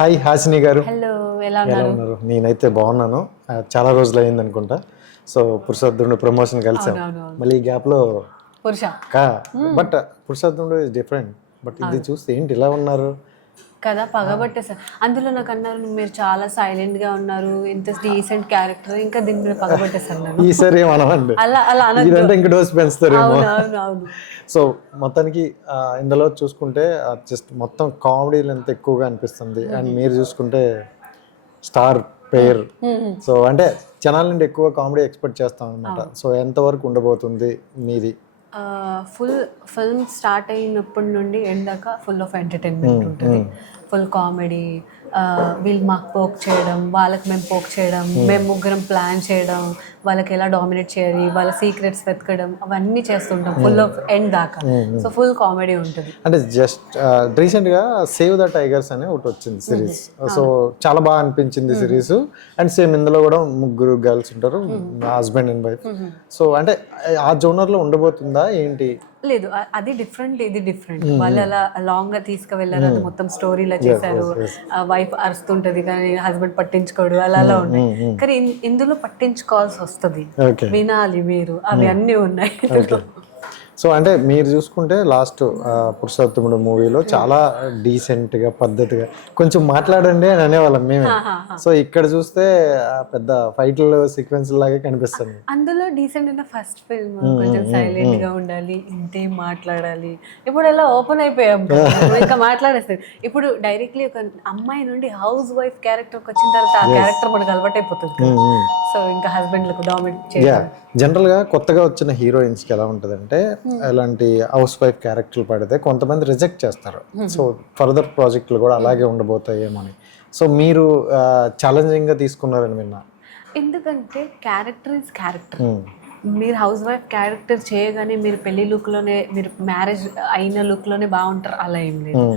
Hi Hasini గారు, hello, ఎలా ఎలా ఉన్నారు? ఉన్నారు? నేనైతే బాగున్నాను. చాలా రోజులు అయింది అనుకుంటా. సో పురుషోత్తముడు ప్రమోషన్ కలిసాం. అవునవును. మళ్ళీ ఈ గ్యాప్లో పురుష కా బట్ పురుషోత్తముడు ఇస్ డిఫరెంట్. బట్ ఇది చూస్తే ఏంటి ఇలా ఉన్నారు? కదా, పగబట్టేసారు. అందులో నాకు అన్నారు మీరు చాలా సైలెంట్ గా ఉన్నారు, ఎంత డీసెంట్ క్యారెక్టర్, ఇంకా దీని మీద పగబట్టేసారు నన్ను. ఈసారి ఏమనవండి, అలా అలా అనొద్దు. ఇదంటే ఇంక డోస్ పెంచుతారేమో. అవును అవును. సో మొత్తానికి ఇందులో చూసుకుంటే జస్ట్ మొత్తం కామెడీలు ఎంత ఎక్కువగా అనిపిస్తుంది. అండ్ మీరు చూసుకుంటే స్టార్ పేర్. సో అంటే జనాల నుండి ఎక్కువ కామెడీ ఎక్స్పెక్ట్ చేస్తాం అనమాట. సో ఎంతవరకు ఉండబోతుంది మీది? ఫుల్ ఫిల్మ్ స్టార్ట్ అయినప్పటి నుండి ఎండ్ దాకా ఫుల్ ఆఫ్ ఎంటర్టైన్మెంట్ ఉంటుంది. ఫుల్ కామెడీ, వీళ్ళు మాకు పోక్ చేయడం, వాళ్ళకి మేము పోక్ చేయడం, మేము ముగ్గురం ప్లాన్ చేయడం, వాళ్ళకి ఎలా డామినేట్ చేయాలి, వాళ్ళ సీక్రెట్స్ వెతకడం, అవన్నీ చేస్తుంటాం ఫుల్ ఆఫ్ ఎండ్ దాకా. సో ఫుల్ కామెడీ ఉంటుంది. అంటే జస్ట్ రీసెంట్గా సేవ్ ద టైగర్స్ అనే ఒకటి వచ్చింది సిరీస్. సో చాలా బాగా అనిపించింది సిరీస్. అండ్ సేమ్ ఇందులో కూడా ముగ్గురు గర్ల్స్ ఉంటారు, హస్బెండ్ అండ్ వైఫ్. సో అంటే ఆ జోనర్లో ఉండబోతుందా ఏంటి? లేదు, అది డిఫరెంట్, ఇది డిఫరెంట్. వాళ్ళు అలా లాంగ్ గా తీసుకువెళ్ళారు, అది మొత్తం స్టోరీలా చేశారు. వైఫ్ అరుస్తుంటది కానీ హస్బెండ్ పట్టించుకోడు, అలా అలా ఉన్నాయి. కానీ ఇందులో పట్టించుకోవాల్సి వస్తుంది, వినాలి మీరు, అవి అన్నీ ఉన్నాయి. సో అంటే మీరు చూసుకుంటే లాస్ట్ పురుషోత్తముడు మూవీలో చాలా డీసెంట్గా పద్ధతిగా కొంచెం మాట్లాడండి అని అనేవాళ్ళం మేమే. సో ఇక్కడ చూస్తే పెద్ద ఫైట్లు సీక్వెన్స్ లాగే కనిపిస్తుంది. అందులో డీసెంట్ అయిన ఫస్ట్ ఫిల్మ్, కొంచెం సైలెంట్ గా ఉండాలి, ఇంతేం మాట్లాడాలి. ఇప్పుడు ఎలా ఓపెన్ అయిపోయాం, ఇంకా మాట్లాడేస్తారు. ఇప్పుడు డైరెక్ట్లీ ఒక అమ్మాయి నుండి హౌస్ వైఫ్ క్యారెక్టర్ వచ్చిన తర్వాత ఆ క్యారెక్టర్ మనకు అలవాటు అయిపోతుంది. సో ఇంకా హస్బెండ్లకు డామినేట్ చేయాలి. జనరల్గా కొత్తగా వచ్చిన హీరోయిన్స్కి ఎలా ఉంటుందంటే, అలాంటి హౌస్ వైఫ్ క్యారెక్టర్లు పడితే కొంతమంది రిజెక్ట్ చేస్తారు. సో ఫర్దర్ ప్రాజెక్టులు కూడా అలాగే ఉండబోతాయేమని. సో మీరు ఛాలెంజింగ్గా తీసుకున్నారని విన్నా. ఎందుకంటే క్యారెక్టర్ ఇస్ క్యారెక్టర్. మీరు హౌస్ వైఫ్ క్యారెక్టర్ చేయగానే మీరు పెళ్లి లుక్లోనే, మీరు మ్యారేజ్ అయిన లుక్లోనే బాగుంటారు, అలా ఏం లేదు.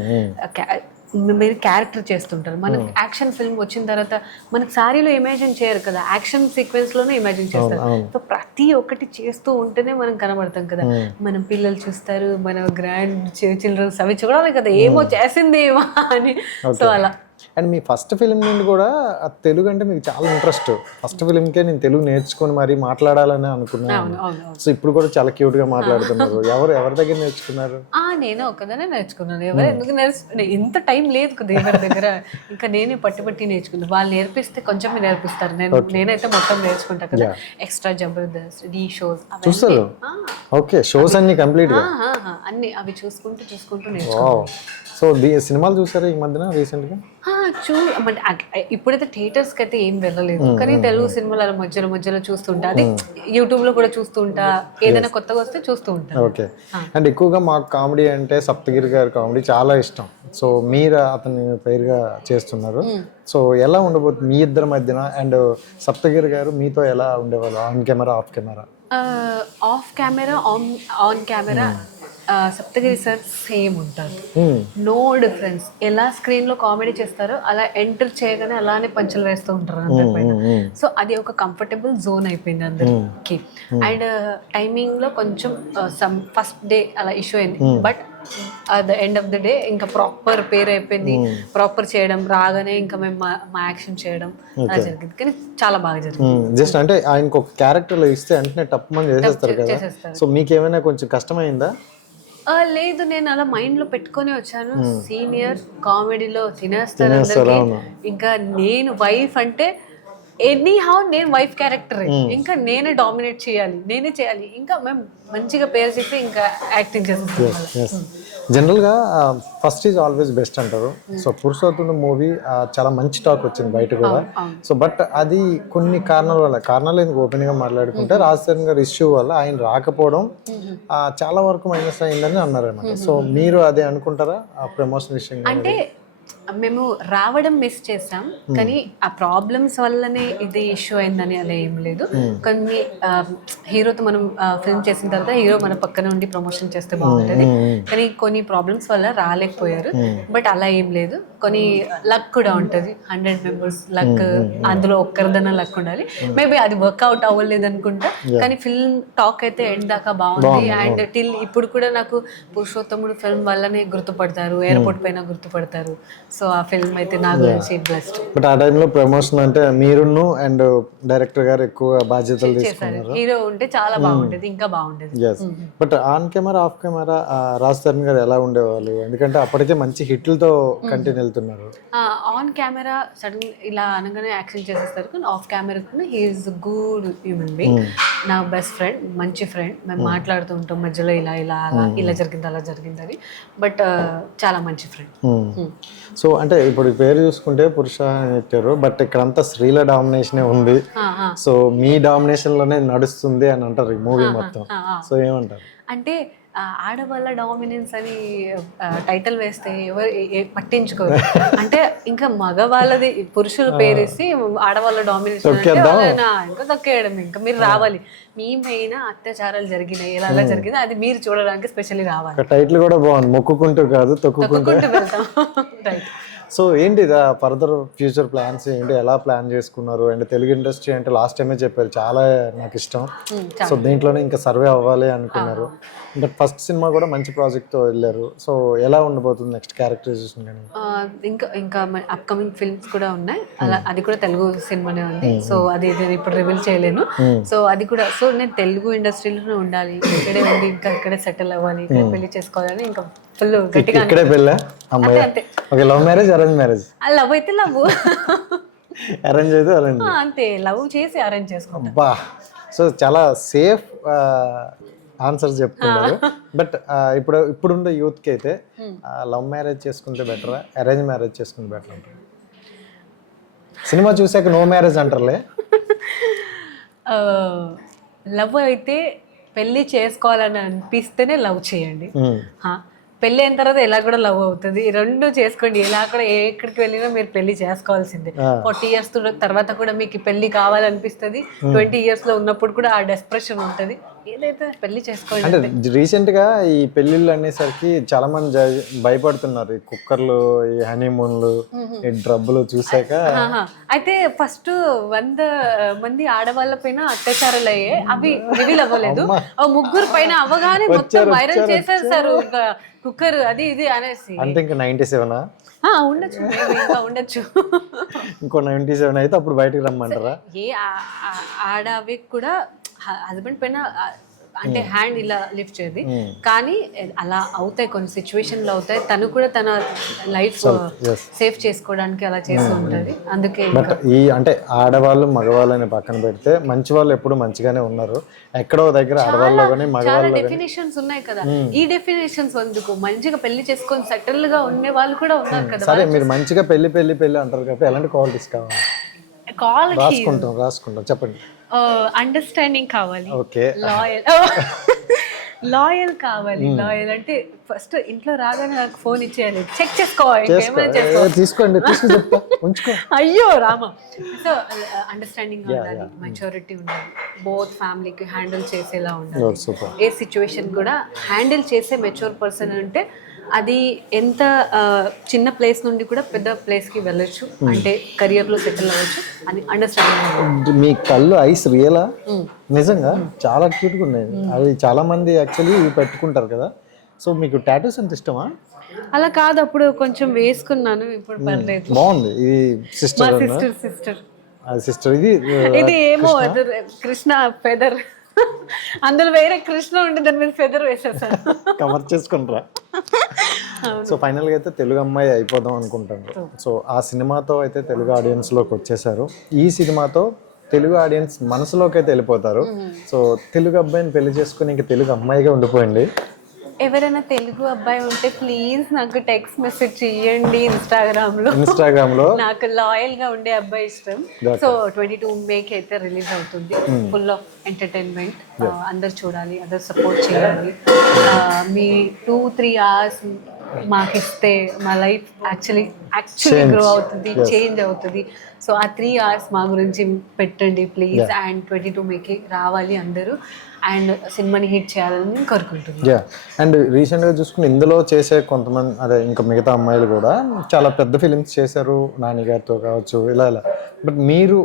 మీరు క్యారెక్టర్ చేస్తుంటారు. మనకు యాక్షన్ ఫిల్మ్ వచ్చిన తర్వాత మనకు సారీలో ఇమాజిన్ చేయరు కదా, యాక్షన్ సీక్వెన్స్ లోనే ఇమాజిన్ చేస్తారు. సో ప్రతి ఒక్కటి చేస్తూ ఉంటేనే మనం కనబడతాం కదా. మనం పిల్లలు చూస్తారు, మన గ్రాండ్ చిల్డ్రన్స్ అవి చూడాలి కదా, ఏమో చేసింది ఏమో అని. సో అలా. అండ్ మీ ఫస్ట్ ఫిలిం నుండి కూడా తెలుగు అంటే మీకు చాలా ఇంట్రెస్ట్. ఫస్ట్ ఫిలింకే నేను తెలుగు నేర్చుకొని మరీ మాట్లాడాలని అనుకున్నాను. సో ఇప్పుడు కూడా చాలా క్యూట్గా మాట్లాడుతున్నారు. ఎవరి దగ్గర నేర్చుకున్నారు? నేను ఒక్కదానే నేర్చుకున్నాను. ఎవరు ఎందుకు ఇంత టైం లేదు కదా ఎవరి దగ్గర. ఇంకా నేనే పట్టి నేర్చుకున్నాను. వాళ్ళు నేర్పిస్తే కొంచెం నేర్పిస్తారు, నేనైతే మొత్తం నేర్చుకుంటా కదా. ఎక్స్ట్రా జబర్దస్త్, డి షోస్ చూస్తారు. ఓకే, షోస్ అన్ని కంప్లీట్ అన్ని అవి చూసుకుంటూ నేర్చుకున్నాను. సో సినిమాలు చూసారా ఈ మధ్యన రీసెంట్గా? ఇప్పుడైతే థియేటర్స్కి అయితే ఏం వెళ్ళలేదు, కానీ తెలుగు సినిమాలు అలా మధ్యలో చూస్తుంటా. అది యూట్యూబ్ లో కూడా చూస్తుంటా, ఏదైనా కొత్తగా వస్తే చూస్తూ ఉంటా. ఓకే. అండ్ ఎక్కువగా మాకు కామెడీ అంటే సప్తగిరి గారి కామెడీ చాలా ఇష్టం. సో మీరు అతని పేరుగా చేస్తున్నారు. సో ఎలా ఉండబోతుంది మీ ఇద్దరి మధ్యన? అండ్ సప్తగిరి గారు మీతో ఎలా ఉండేవాళ్ళు, on camera off camera? Off camera, on camera Saptagiri sir same ఉంటారు, నో డిఫరెన్స్. ఎలా స్క్రీన్ లో కామెడీ చేస్తారో అలా ఎంటర్ చేయగానే అలానే పంచులు వేస్తూ ఉంటారు అందరిపైన. సో అది ఒక కంఫర్టబుల్ జోన్ అయిపోయింది అందరికి. అండ్ టైమింగ్ లో కొంచెం ఫస్ట్ డే అలా ఇష్యూ అయింది, but at the end of the day ఇంకా ప్రాపర్ పేరు అయిపోయింది. ప్రాపర్ చేయడం రాగానే ఇంకా మేము మా యాక్షన్ చేయడం అలా జరిగింది, కానీ చాలా బాగా జరిగింది. జస్ట్ అంటే ఆయనకు ఒక క్యారెక్టర్ ఇస్తే వెంటనే టప్ మంది చేసేస్తారు కదా. సో మీకేమైనా కొంచెం కష్టమైందా? లేదు, నేను అలా మైండ్ లో పెట్టుకొని వచ్చాను. సీనియర్ కామెడీలో తినేస్తారు అందరికి. ఇంకా నేను వైఫ్ అంటే ఎనీహౌ నేను వైఫ్ క్యారెక్టర్, ఇంకా నేనే డామినేట్ చేయాలి, నేనే చేయాలి. ఇంకా మేము మంచిగా పేరు చెప్పి ఇంకా యాక్టింగ్ చేస్తాం. జనరల్గా ఫస్ట్ ఈజ్ ఆల్వేస్ బెస్ట్ అంటారు. సో పురుషోత్తముడు మూవీ చాలా మంచి టాక్ వచ్చింది బయట కూడా. సో బట్ అది కొన్ని కారణాలు ఎందుకు ఓపెన్గా మాట్లాడుకుంటే, రాజశేఖర్ గారి ఇష్యూ వల్ల ఆయన రాకపోవడం చాలా వరకు మైనస్ అయిందని అన్నారు అనమాట. సో మీరు అదే అనుకుంటారా ఆ ప్రమోషన్ విషయంగా? అంటే మేము రావడం మిస్ చేసాం, కానీ ఆ ప్రాబ్లమ్స్ వల్లనే ఇది ఇష్యూ అయిందని అలా ఏం లేదు. కొన్ని హీరోతో మనం ఫిల్మ్ చేసిన తర్వాత హీరో మన పక్కన ఉండి ప్రమోషన్ చేస్తే బాగుంటుంది, కానీ కొన్ని ప్రాబ్లమ్స్ వల్ల రాలేకపోయారు. బట్ అలా ఏం లేదు, కొన్ని లక్ కూడా ఉంటుంది. 100 members లక్, అందులో ఒక్కరిదన్నా లక్ ఉండాలి. మేబీ అది వర్క్అవుట్ అవ్వలేదు అనుకుంటా, కానీ ఫిల్మ్ టాక్ అయితే ఎండ్ దాకా బాగుంది. అండ్ టిల్ ఇప్పుడు కూడా నాకు పురుషోత్తముడు ఫిల్మ్ వల్లనే గుర్తుపడతారు, ఎయిర్పోర్ట్ పైన గుర్తుపడతారు. సో ఆ ఫిల్మ్ అయితే నా గురించి బ్లెస్డ్ బట్ ఆ టైంలో ప్రమోషన్ అంటే మీరును అండ్ డైరెక్టర్ గారు ఎక్కువ బాధ్యతలు చేశారు. తీసుకున్నారు. హీరో ఉంటే చాలా బాగుండేది, ఇంకా బాగుండేది. Yes, but on camera off camera Raj Tarun గారు ఎలా ఉండేవాళ్ళు? ఎందుకంటే అప్పటికే మంచి హిట్లతో కంటిన్యూ వెళ్తున్నారు. ఆన్ కెమెరా సడన్ ఇలా అనగానే యాక్షన్ చేసేస్తారు, కానీ ఆఫ్ కెమెరా కూడా హీఈస్ గుడ్ హ్యూమన్ బీయింగ్. నా బెస్ట్ ఫ్రెండ్, మంచి ఫ్రెండ్. మేము మాట్లాడుతూ ఉంటాం మధ్యలో ఇలా ఇలా అలా ఇలా జరిగింది అలా జరిగిందని, బట్ చాలా మంచి ఫ్రెండ్. సో అంటే ఇప్పుడు ఈ పేరు చూసుకుంటే పురుష అని పెట్టారు, బట్ ఇక్కడంతా స్త్రీల డామినేషనే ఉంది. సో మీ డామినేషన్ లోనే నడుస్తుంది అని అంటారు ఈ మూవీ మొత్తం. సో ఏమంటారు? అంటే ఆడవాళ్ళ డామినెన్స్ అని టైటిల్ వేస్తే ఎవరు పట్టించుకోరు. అంటే ఇంకా మగవాళ్ళది పురుషుల పేరేసి ఆడవాళ్ళ డామినేషన్ ఇంకా తొక్కేయడం. ఇంకా మీరు రావాలి, మీ పైన అత్యాచారాలు జరిగినాయి, ఎలా ఎలా జరిగింది అది మీరు చూడడానికి స్పెషల్లీ రావాలి. టైటిల్ కూడా బాగుంది, మొక్కుకుంటూ కాదు తొక్కుకుంటూ వెళ్తాం. రైట్. సో ఏంటి ఫర్దర్ ఫ్యూచర్ ప్లాన్స్ ఏంటి, ఎలా ప్లాన్ చేసుకున్నారు? అండ్ తెలుగు ఇండస్ట్రీ అంటే లాస్ట్ టైమే చెప్పారు చాలా నాకు ఇష్టం, సో దీంట్లోనే ఇంకా సర్వే అవ్వాలి అనుకున్నారు. బట్ ఫస్ట్ సినిమా కూడా మంచి ప్రాజెక్ట్తో వెళ్ళారు. సో ఎలా ఉండబోతుంది నెక్స్ట్ క్యారెక్టరైజేషన్ కానీ? ఇంకా అప్కమింగ్ ఫిల్మ్స్ కూడా ఉన్నాయి, అలా అది కూడా తెలుగు సినిమానే ఉంది. సో అది ఇప్పుడు రివీల్ చేయలేను. సో అది కూడా, సో నేను తెలుగు ఇండస్ట్రీలోనే ఉండాలి, ఇక్కడే ఉండి ఇంకా ఇక్కడే సెటిల్ అవ్వాలి, ఇక్కడ పెళ్లి చేసుకోవాలని ఇంకా ఫుల్ గట్టిగా. ఇక్కడే పెళ్ళా? అమ్మాయి okay. Love marriage, arrange marriage? Love అయితే లవ్, అరేంజ్ అయితే అరేంజ్, అంతే. లవ్ చేసి అరేంజ్ చేసుకుంటా. అబ్బా, సో చాలా సేఫ్ ఆన్సర్స్ చెప్తున్నారు. బట్ ఇప్పుడున్న యూత్కి అయితే లవ్ మ్యారేజ్ చేసుకుంటే బెటరా, అరేంజ్ మ్యారేజ్ చేసుకుంటే బెటర్ అంటారు? సినిమా చూసాక నో మ్యారేజ్ అంటారులే. లవ్ అయితే పెళ్లి చేసుకోవాలని అనిపిస్తేనే లవ్ చేయండి. పెళ్ళి అయిన తర్వాత ఎలా కూడా లవ్ అవుతుంది, రెండు చేసుకోండి. ఎలా కూడా ఎక్కడికి వెళ్ళినా మీరు పెళ్లి చేసుకోవాల్సిందే. 40 years తర్వాత కూడా మీకు పెళ్లి కావాలనిపిస్తుంది, 20 years లో ఉన్నప్పుడు కూడా ఆ డెస్ప్రెషన్ ఉంటుంది. ఏదైతే పెళ్లి చేసుకోండి. అంటే రీసెంట్ గా ఈ పెళ్లిళ్ళు అనేసరికి చాలా మంది భయపడుతున్నారు, ఈ కుక్కర్లు, ఈ హనీమూన్లు, ఈ డ్రబ్బులు చూసాక. అయితే ఫస్ట్ 100 మంది ఆడవాళ్ళ పైన అత్యాచారాలు అయ్యాయి, అవి రివీల్ అవ్వలేదు. 3 పైన అవ్వగానే మొత్తం వైరల్ చేసేసారు కుక్కర్ అది ఇది అనేసి. అంటే ఇంకా 97 ఉండొచ్చు, ఇంకా ఉండొచ్చు. ఇంకో 97 అయితే అప్పుడు బయటకు రమ్మంటారా? ఏ ఆడవి కూడా హస్బెండ్ పైన అంటే హ్యాండ్ ఇలా లిఫ్ట్ చేయదు, కానీ అలా అవుతాయి, కొన్ని సిచ్యువేషన్లు అవుతాయి. తను కూడా తన లైఫ్ సేవ్ చేసుకోవడానికి అలా చేస్తూ ఉంటుంది. అందుకే బట్ ఈ అంటే ఆడవాళ్ళు మగవాళ్ళు అని పక్కన పెడితే మంచి వాళ్ళు ఎప్పుడు మంచిగానే ఉన్నారు. ఎక్కడో దగ్గర ఆడవాళ్ళు కానీ మగవాళ్ళు డెఫినేషన్స్ ఉన్నాయి కదా. ఈ డెఫినేషన్స్ ఎందుకు, మంచిగా పెళ్లి చేసుకొని సెటిల్ గా ఉండే వాళ్ళు కూడా ఉన్నారు కదా. సరే, మీరు మంచిగా పెళ్లి అంటారు కాబట్టి ఎలాంటి క్వాలిటీస్ కావాలి? రాసుకుంటాం చెప్పండి. అండర్స్టాండింగ్ కావాలి, ఓకే. లాయల్ కావాలి. లాయల్ అంటే ఫస్ట్ ఇంట్లో రాగానే నాకు ఫోన్ ఇచ్చేయాలి, చెక్ చేసుకోవాలి, తీసుకోండి. అయ్యో రామా. సో అండర్స్టాండింగ్ ఉండాలి, మెచ్యూరిటీ ఉండాలి, బోత్ ఫ్యామిలీకి హ్యాండిల్ చేసేలా ఉండాలి. ఏ సిచ్యువేషన్ కూడా హ్యాండిల్ చేసే మెచ్యూర్ పర్సన్ అంటే అది ఎంత చిన్న ప్లేస్ నుండి కూడా పెద్ద ప్లేస్కి వెళ్ళొచ్చు, అంటే కెరియర్లో సెటిల్ అవ్వచ్చు అని అండర్స్టాండింగ్. మీ కళ్ళు ఐస్ రియలా? నిజంగా చాలా క్యూట్గా ఉన్నాయి. అవి చాలా మంది యాక్చువల్లీ పెట్టుకుంటారు కదా. సో మీకు టాటూస్ ఎంత ఇష్టమా? అలా కాదు, అప్పుడు కొంచెం వేసుకున్నాను, ఇప్పుడు పర్లేదు. బాగుంది. ఇది సిస్టర్ సిస్టర్ ఇది ఏమో కృష్ణ ఫెదర్, అందులో వేరే కృష్ణ ఉంటే దాని మీద ఫెదర్ వేసేసాను, కవర్ చేసుకుంటారా? సో ఫైనల్గా అయితే తెలుగు అమ్మాయి అయిపోదాం అనుకుంటాను. సో ఆ సినిమాతో అయితే తెలుగు ఆడియన్స్లోకి వచ్చేసారు. ఈ సినిమాతో తెలుగు ఆడియన్స్ మనసులోకి అయితే వెళ్ళిపోతారు. సో తెలుగు అబ్బాయిని పెళ్లి చేసుకుని ఇంకా తెలుగు అమ్మాయిగా ఉండిపోయింది. ఎవరైనా తెలుగు అబ్బాయి ఉంటే ప్లీజ్ నాకు టెక్స్ట్ మెసేజ్ చేయండి ఇన్స్టాగ్రామ్ లో. నాకు లాయల్ గా ఉండే అబ్బాయి ఇష్టం. సో 22 May అయితే రిలీజ్ అవుతుంది. ఫుల్ ఆఫ్ ఎంటర్టైన్మెంట్, అందరు చూడాలి, అందరు సపోర్ట్ చేయాలి. మీ 2-3 hours మాకు ఇస్తే మా లైఫ్ యాక్చువల్లీ గ్రో అవుతుంది, చేంజ్ అవుతుంది. సో ఆ 3 hours మా గురించి పెట్టండి ప్లీజ్. అండ్ 22 Mayకి రావాలి అందరూ, అండ్ సినిమాని హిట్ చేయాలని కోరుకుంటున్నాను. అండ్ రీసెంట్గా చూసుకుని ఇందులో చేసే కొంతమంది, అదే ఇంకా మిగతా అమ్మాయిలు కూడా చాలా పెద్ద ఫిలిమ్స్ చేశారు, నాని గారితో కావచ్చు, ఇలా. బట్ మీరు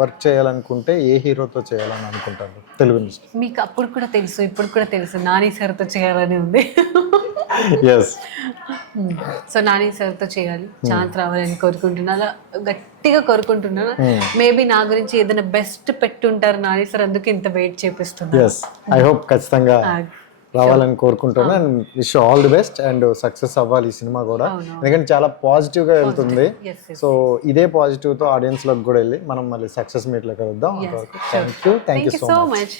వర్క్ చేయాలనుకుంటే ఏ హీరోతో చేయాలని అనుకుంటారు తెలుగు ఇండస్ట్రీ? మీకు అప్పుడు కూడా తెలుసు, ఇప్పుడు కూడా తెలుసు, నాని సార్తో చేయాలని ఉంది. ఎస్. సో నాని సార్తో చేయాలి, ఛాన్స్ రావాలని కోరుకుంటున్నా, అలా గట్టిగా కోరుకుంటున్నాను. మేబీ నా గురించి ఏదైనా బెస్ట్ పెట్టుంటారు నాని సార్, అందుకే ఇంత వెయిట్ చేపిస్తున్నారు. ఎస్, ఐ హోప్ ఖచ్చితంగా రావాలని కోరుకుంటున్నా. And wish all the best and success అవ్వాలి ఈ సినిమా కూడా, ఎందుకంటే చాలా పాజిటివ్ గా వెళ్తుంది. సో ఇదే పాజిటివ్ తో ఆడియన్స్ లోకి కూడా వెళ్ళి మనం మళ్ళీ సక్సెస్ మీట్ లో కలుద్దాం. Thank you so much.